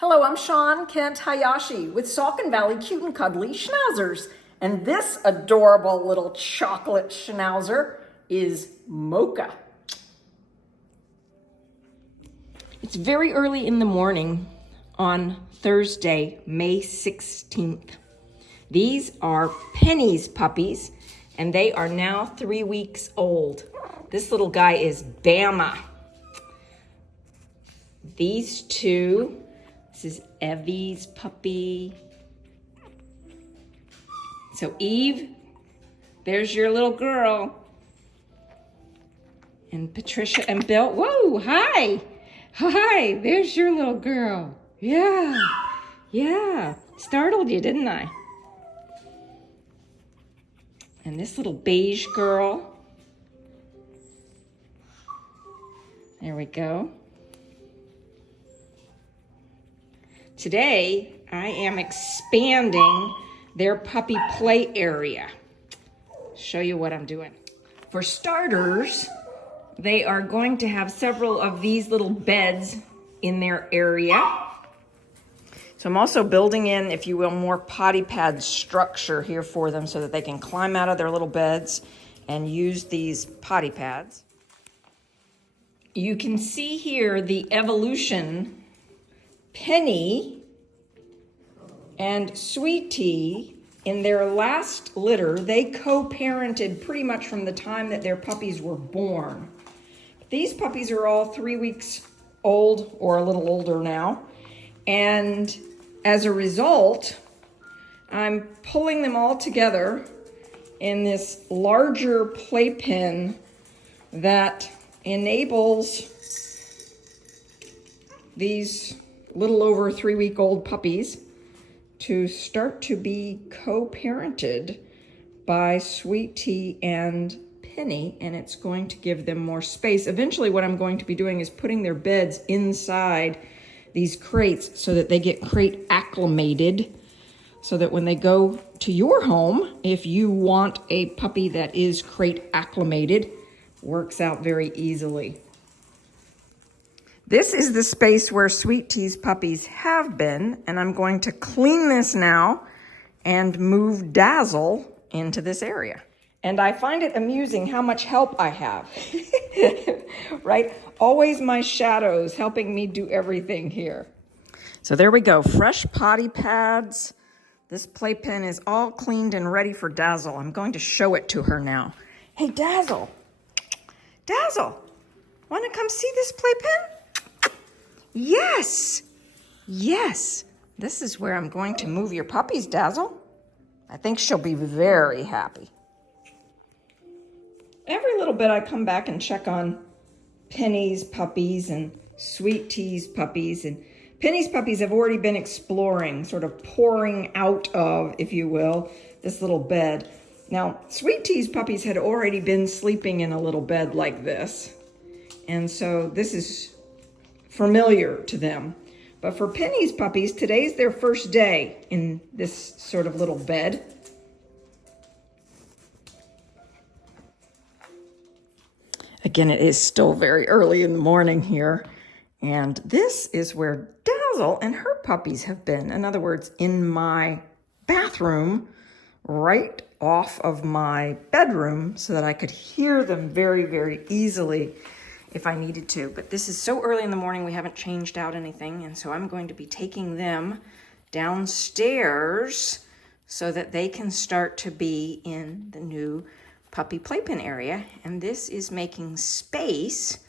Hello, I'm Sean Kent Hayashi with Saucon Valley Cute and Cuddly Schnauzers. And this adorable little chocolate schnauzer is Mocha. It's very early in the morning on Thursday, May 16th. These are Penny's puppies, and they are now 3 weeks old. This little guy is Bama. These two, this is Evie's puppy. So Eve, there's your little girl. And Patricia and Bill, whoa, hi. Hi, there's your little girl. Yeah, startled you, didn't I? And this little beige girl. There we go. Today, I am expanding their puppy play area. Show you what I'm doing. For starters, they are going to have several of these little beds in their area. So I'm also building in, if you will, more potty pad structure here for them so that they can climb out of their little beds and use these potty pads. You can see here the evolution. Penny and Sweetie, in their last litter, they co-parented pretty much from the time that their puppies were born. These puppies are all 3 weeks old or a little older now. And as a result, I'm pulling them all together in this larger playpen that enables these little over 3 week old puppies to start to be co-parented by Sweetie and Penny, and it's going to give them more space. Eventually what I'm going to be doing is putting their beds inside these crates so that they get crate acclimated, so that when they go to your home, if you want a puppy that is crate acclimated, works out very easily. This is the space where Sweet Tea's puppies have been, and I'm going to clean this now and move Dazzle into this area. And I find it amusing how much help I have, right? Always my shadows helping me do everything here. So there we go, fresh potty pads. This playpen is all cleaned and ready for Dazzle. I'm going to show it to her now. Hey, Dazzle, want to come see this playpen? Yes. This is where I'm going to move your puppies, Dazzle. I think she'll be very happy. Every little bit I come back and check on Penny's puppies and Sweet Tea's puppies. And Penny's puppies have already been exploring, sort of pouring out of, if you will, this little bed. Now, Sweet Tea's puppies had already been sleeping in a little bed like this. And so this is familiar to them. But for Penny's puppies, today's their first day in this sort of little bed. Again, it is still very early in the morning here. And this is where Dazzle and her puppies have been. In other words, in my bathroom, right off of my bedroom, so that I could hear them very, very easily if I needed to. But this is so early in the morning, we haven't changed out anything, and so I'm going to be taking them downstairs so that they can start to be in the new puppy playpen area. And this is making space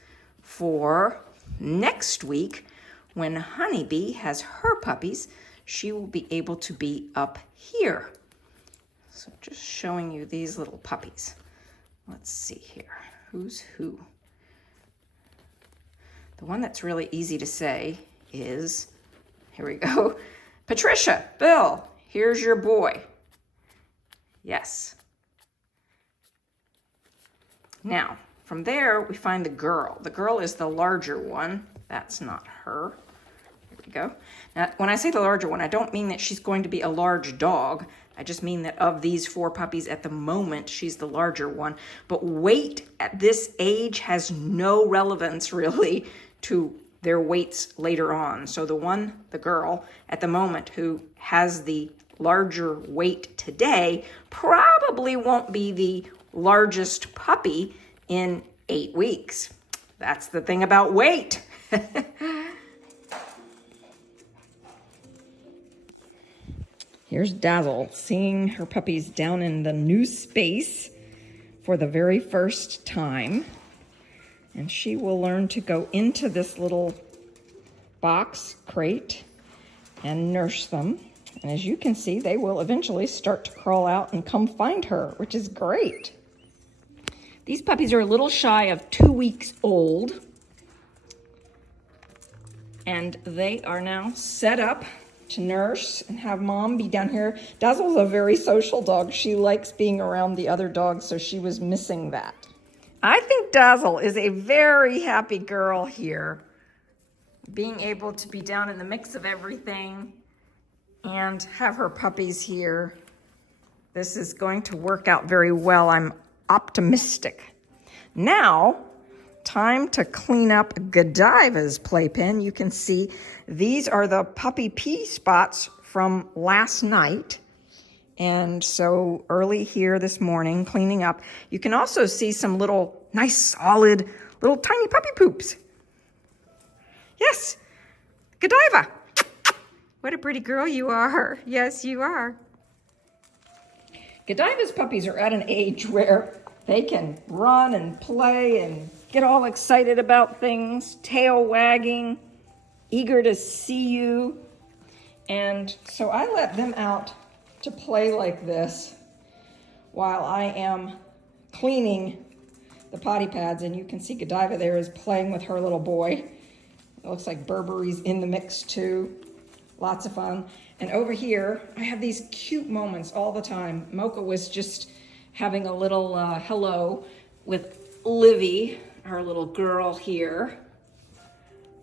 for next week when Honeybee has her puppies. She will be able to be up here. So just showing you these little puppies. Let's see here, who's who? The one that's really easy to say is, here we go, Patricia, Bill, here's your boy. Yes. Now, from there, we find the girl. The girl is the larger one. That's not her. Here we go. Now, when I say the larger one, I don't mean that she's going to be a large dog. I just mean that of these 4 puppies at the moment, she's the larger one. But weight at this age has no relevance really to their weights later on. So the girl at the moment who has the larger weight today probably won't be the largest puppy in 8 weeks. That's the thing about weight. Here's Dazzle seeing her puppies down in the new space for the very first time. And she will learn to go into this little box crate and nurse them. And as you can see, they will eventually start to crawl out and come find her, which is great. These puppies are a little shy of 2 weeks old. And they are now set up to nurse and have mom be down here. Dazzle's a very social dog. She likes being around the other dogs, so she was missing that. I think Dazzle is a very happy girl here, being able to be down in the mix of everything and have her puppies here. This is going to work out very well. I'm optimistic. Now, time to clean up Godiva's playpen. You can see these are the puppy pee spots from last night. And so early here this morning, cleaning up, you can also see some little nice, solid, little tiny puppy poops. Yes, Godiva. What a pretty girl you are. Yes, you are. Godiva's puppies are at an age where they can run and play and get all excited about things, tail wagging, eager to see you. And so I let them out to play like this while I am cleaning the potty pads. And you can see Godiva there is playing with her little boy. It looks like Burberry's in the mix too. Lots of fun. And over here, I have these cute moments all the time. Mocha was just having a little hello with Livy, our little girl here.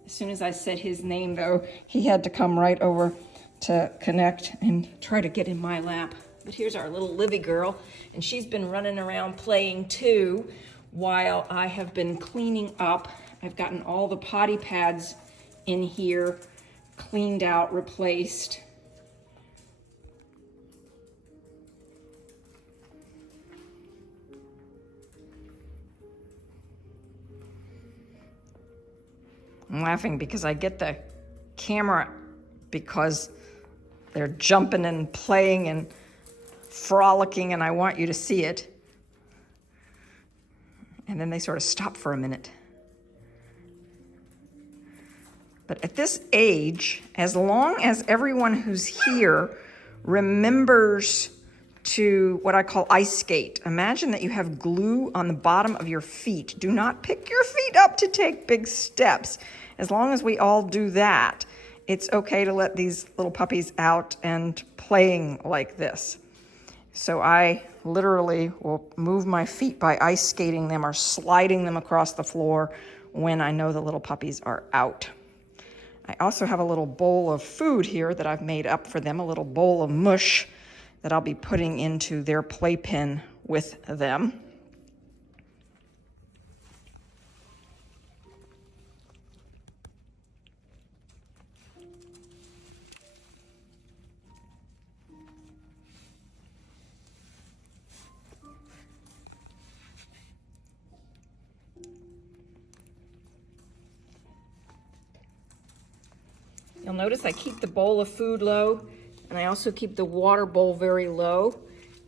As soon as I said his name, though, he had to come right over to connect and try to get in my lap. But here's our little Livy girl, and she's been running around playing too while I have been cleaning up. I've gotten all the potty pads in here cleaned out, replaced. I'm laughing because I get the camera because they're jumping and playing and frolicking and I want you to see it. And then they sort of stop for a minute. But at this age, as long as everyone who's here remembers to what I call ice skate. Imagine that you have glue on the bottom of your feet. Do not pick your feet up to take big steps. As long as we all do that, it's okay to let these little puppies out and playing like this. So I literally will move my feet by ice skating them or sliding them across the floor when I know the little puppies are out. I also have a little bowl of food here that I've made up for them, a little bowl of mush that I'll be putting into their playpen with them. You'll notice I keep the bowl of food low, and I also keep the water bowl very low.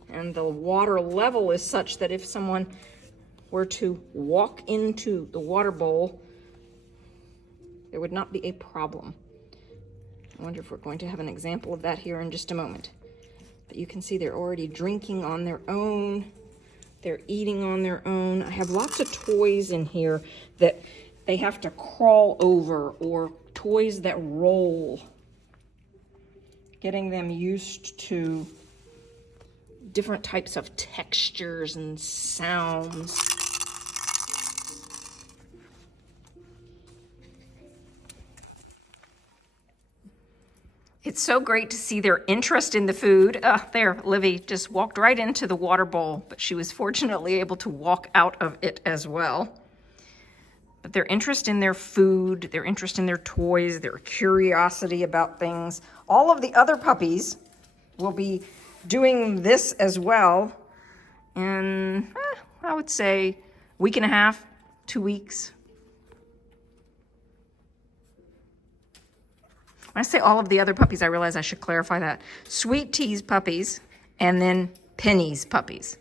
And the water level is such that if someone were to walk into the water bowl, there would not be a problem. I wonder if we're going to have an example of that here in just a moment. But you can see they're already drinking on their own. They're eating on their own. I have lots of toys in here that they have to crawl over, or toys that roll. Getting them used to different types of textures and sounds. It's so great to see their interest in the food. There, Livy just walked right into the water bowl, but she was fortunately able to walk out of it as well. But their interest in their food, their interest in their toys, their curiosity about things, all of the other puppies will be doing this as well in, I would say, week and a half, 2 weeks. When I say all of the other puppies, I realize I should clarify that. Sweet Tea's puppies and then Penny's puppies.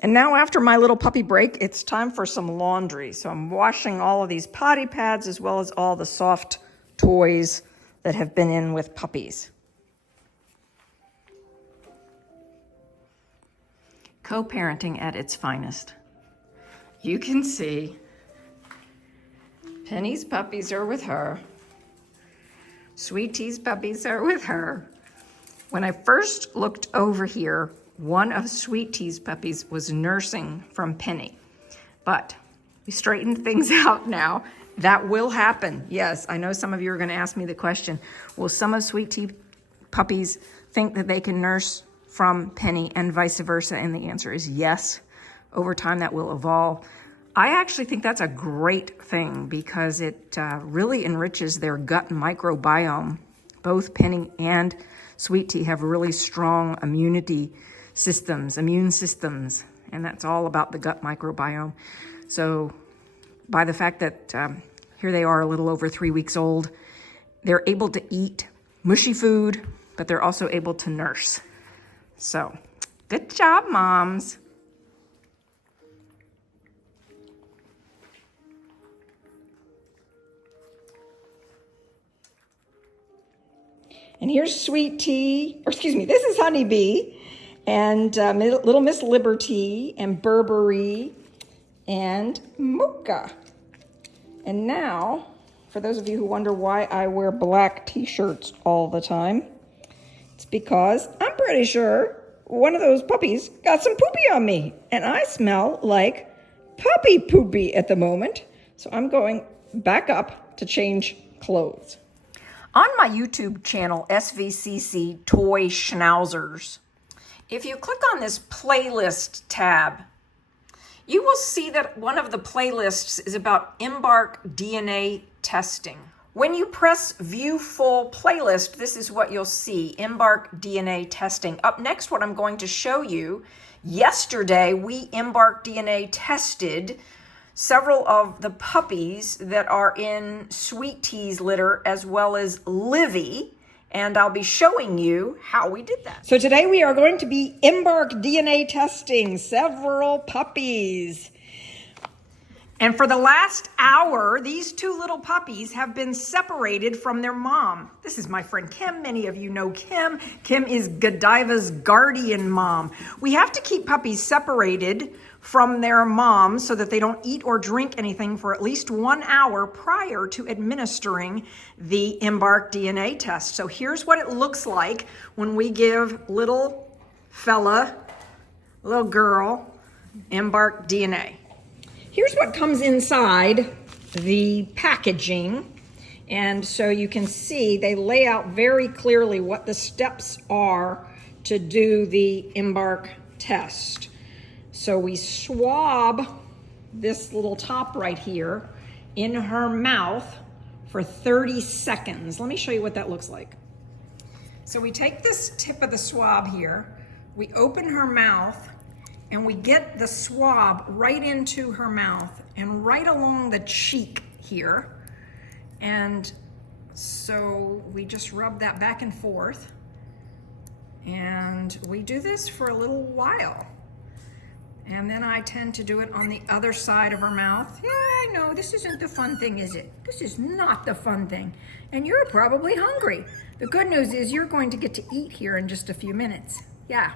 And now after my little puppy break, it's time for some laundry. So I'm washing all of these potty pads as well as all the soft toys that have been in with puppies. Co-parenting at its finest. You can see Penny's puppies are with her. Sweet Tea's puppies are with her. When I first looked over here, one of Sweet Tea's puppies was nursing from Penny. But we straightened things out now. That will happen. Yes, I know some of you are going to ask me the question, will some of Sweet Tea puppies think that they can nurse from Penny and vice versa? And the answer is yes. Over time, that will evolve. I actually think that's a great thing because it really enriches their gut microbiome. Both Penny and Sweet Tea have really strong immune systems, and that's all about the gut microbiome. So by the fact that here they are a little over 3 weeks old, they're able to eat mushy food, but they're also able to nurse. So good job, moms. And here's Sweet Tea, or excuse me, this is Honeybee, and Little Miss Liberty, and Burberry, and Mocha. And now, for those of you who wonder why I wear black t-shirts all the time, it's because I'm pretty sure one of those puppies got some poopy on me, and I smell like puppy poopy at the moment. So I'm going back up to change clothes. On my YouTube channel, SVCC Toy Schnauzers, if you click on this playlist tab, you will see that one of the playlists is about Embark DNA testing. When you press View Full Playlist, this is what you'll see, Embark DNA testing. Up next, what I'm going to show you, yesterday we Embark DNA tested several of the puppies that are in Sweet Tea's litter as well as Livy, and I'll be showing you how we did that. So today we are going to be Embark DNA testing several puppies. And for the last hour, these two little puppies have been separated from their mom. This is my friend Kim. Many of you know Kim. Kim is Godiva's guardian mom. We have to keep puppies separated from their mom so that they don't eat or drink anything for at least 1 hour prior to administering the Embark DNA test. So here's what it looks like when we give little fella, little girl, Embark DNA. Here's what comes inside the packaging. And so you can see they lay out very clearly what the steps are to do the Embark test. So we swab this little top right here in her mouth for 30 seconds. Let me show you what that looks like. So we take this tip of the swab here, we open her mouth, and we get the swab right into her mouth and right along the cheek here. And so we just rub that back and forth. And we do this for a little while. And then I tend to do it on the other side of her mouth. Yeah, I know, this isn't the fun thing, is it? This is not the fun thing. And you're probably hungry. The good news is you're going to get to eat here in just a few minutes. Yeah.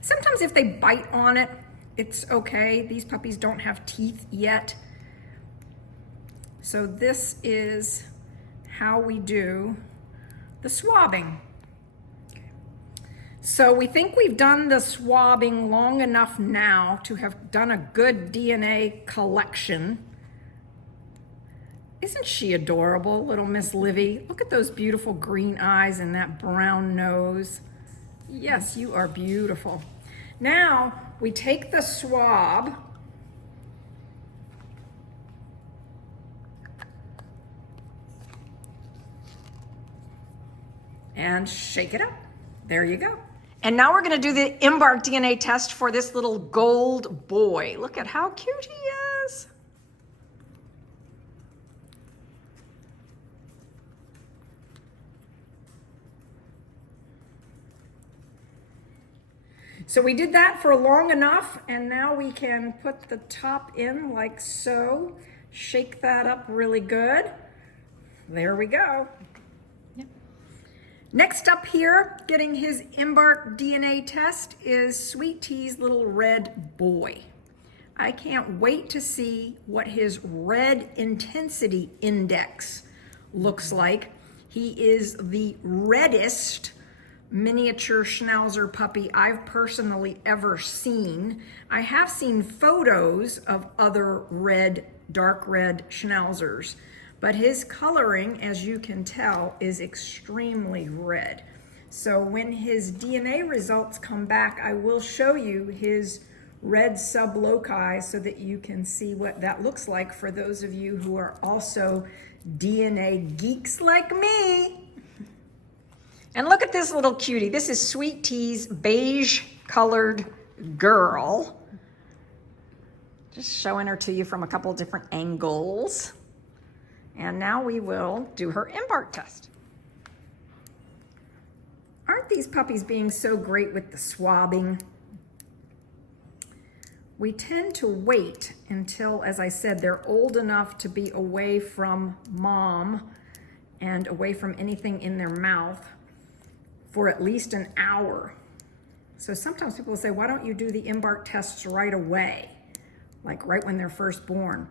Sometimes if they bite on it, it's okay. These puppies don't have teeth yet. So this is how we do the swabbing. So we think we've done the swabbing long enough now to have done a good DNA collection. Isn't she adorable, little Miss Livy? Look at those beautiful green eyes and that brown nose. Yes, you are beautiful. Now we take the swab and shake it up. There you go. And now we're gonna do the Embark DNA test for this little gold boy. Look at how cute he is. So we did that for long enough, and now we can put the top in like so. Shake that up really good. There we go. Yep. Next up here, getting his Embark DNA test is Sweet Tea's little red boy. I can't wait to see what his red intensity index looks like. He is the reddest miniature Schnauzer puppy I've personally ever seen. I have seen photos of other red, dark red Schnauzers, but his coloring, as you can tell, is extremely red. So when his DNA results come back, I will show you his red subloci so that you can see what that looks like for those of you who are also DNA geeks like me. And look at this little cutie. This is Sweet Tea's beige colored girl. Just showing her to you from a couple different angles. And now we will do her Embark test. Aren't these puppies being so great with the swabbing? We tend to wait until, as I said, they're old enough to be away from mom and away from anything in their mouth for at least an hour. So sometimes people say, why don't you do the Embark tests right away? Like right when they're first born.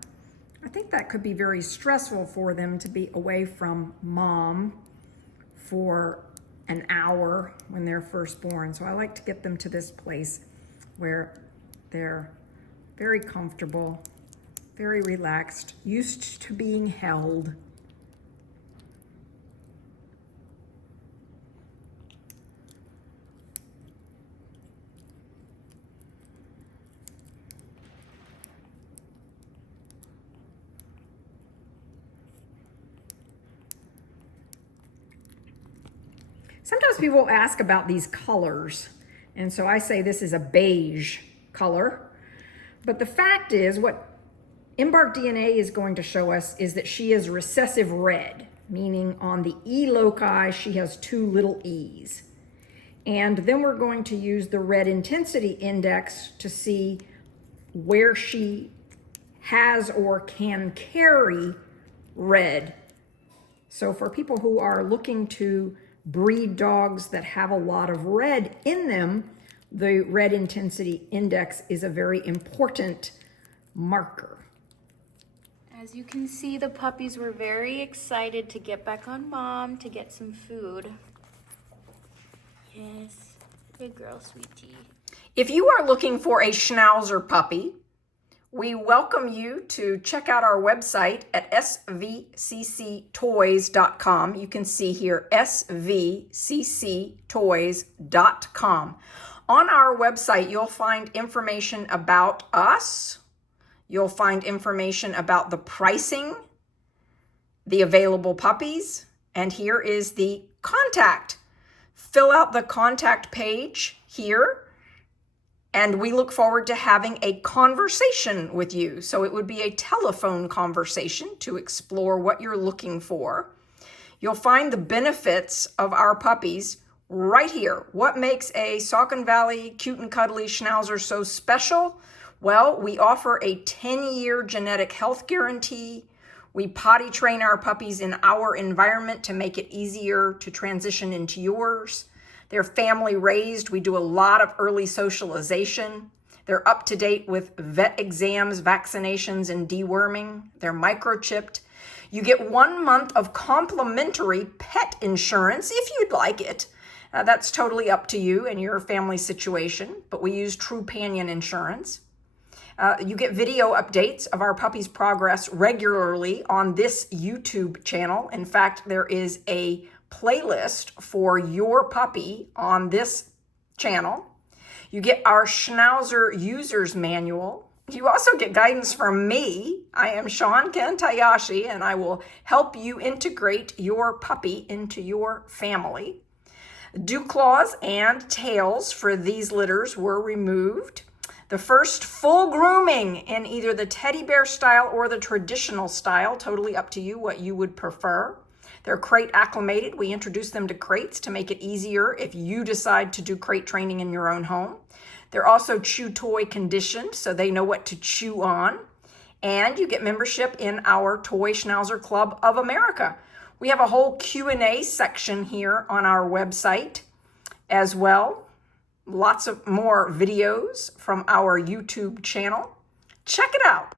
I think that could be very stressful for them to be away from mom for an hour when they're first born. So I like to get them to this place where they're very comfortable, very relaxed, used to being held. Sometimes people ask about these colors, and so I say this is a beige color. But the fact is, what Embark DNA is going to show us is that she is recessive red, meaning on the E loci, she has 2 little E's. And then we're going to use the red intensity index to see where she has or can carry red. So for people who are looking to breed dogs that have a lot of red in them, the red intensity index is a very important marker. As you can see, the puppies were very excited to get back on mom to get some food. Yes, good girl, Sweet Tea. If you are looking for a Schnauzer puppy, we welcome you to check out our website at svcctoys.com. You can see here svcctoys.com. On our website, you'll find information about us. You'll find information about the pricing, the available puppies, and here is the contact. Fill out the contact page here, and we look forward to having a conversation with you. So it would be a telephone conversation to explore what you're looking for. You'll find the benefits of our puppies right here. What makes a Saucon Valley cute and cuddly Schnauzer so special? Well, we offer a 10-year genetic health guarantee. We potty train our puppies in our environment to make it easier to transition into yours. They're family raised. We do a lot of early socialization. They're up to date with vet exams, vaccinations, and deworming. They're microchipped. You get 1 month of complimentary pet insurance if you'd like it. That's totally up to you and your family situation, but we use Trupanion insurance. You get video updates of our puppy's progress regularly on this YouTube channel. In fact, there is a playlist for your puppy on this channel. You get our Schnauzer user's manual. You also get guidance from me. I am Shawn Kentayashi, and I will help you integrate your puppy into your family. Dew claws and tails for these litters were removed. The first full grooming in either the teddy bear style or the traditional style, totally up to you what you would prefer. They're crate acclimated. We introduced them to crates to make it easier if you decide to do crate training in your own home. They're also chew toy conditioned, so they know what to chew on. And you get membership in our Toy Schnauzer Club of America. We have a whole Q&A section here on our website as well. Lots of more videos from our YouTube channel. Check it out.